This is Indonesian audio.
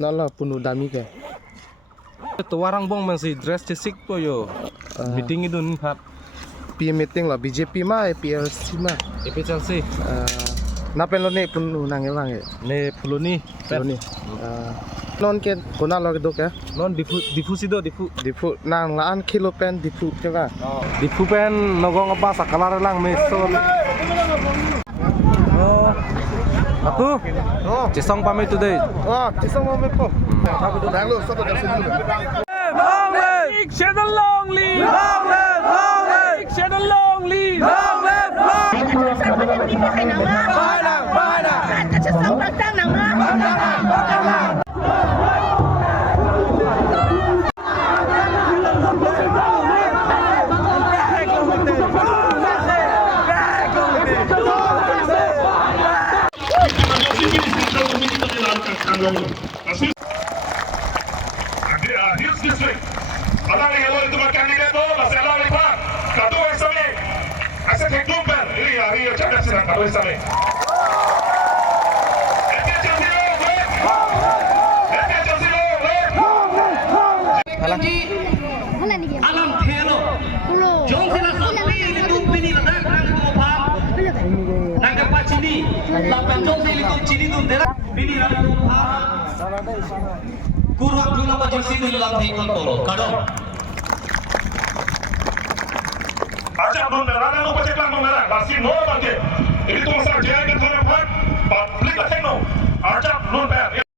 Nala puno dami ke. Tuarang bong masih dress cisik po yo. Meeting itu nih hat. Pi meeting lah BJP mah PLC mah. IP Chelsea. Napen lo nih puno nangil. Ne puluh nih. Puno nih. Non ke kona lo dok ya. Non difusi do difu. Dipu nang laan kilo pen dipu ke ba. Difu pen nogong apa sakalar lang mesol. Oh. Aku. Oh, Cisong pamit today. wah, kisah mau mepo. Aku dah lo soto dah sini. Long live Channel Long live. Long live, long live Channel Long live. Long live, long. Hills District. Alang yang itu kandidat tu, masih alang lipat. Kadu esame. Aset hektumper. Ini hari yang cerdas sedang kadu esame. Alam Thelo Jong sila sampai litun pini letak nang kopam nang dapat cini lapan jong sila litun cini tu tera pini nang kopam kurang dulu apa jong sila dalam tingkon tolo kadang Ajak belum merah, lupa cek lang merah. Masih no bangke. Ini tu masalah jaya kan tuan pak. Publik lah tekno. Ajak belum merah.